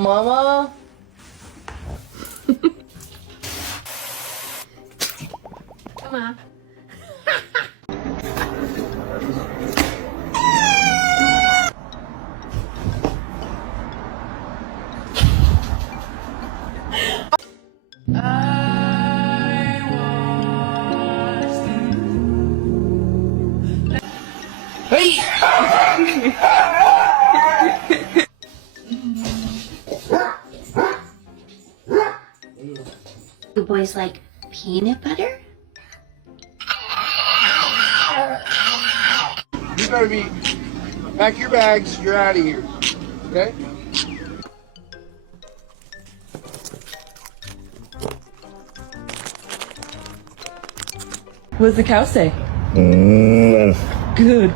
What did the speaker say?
Mama. Come on. You boys like peanut butter? You better be. Pack your bags. You're out of here. Okay? What does the cow say? Good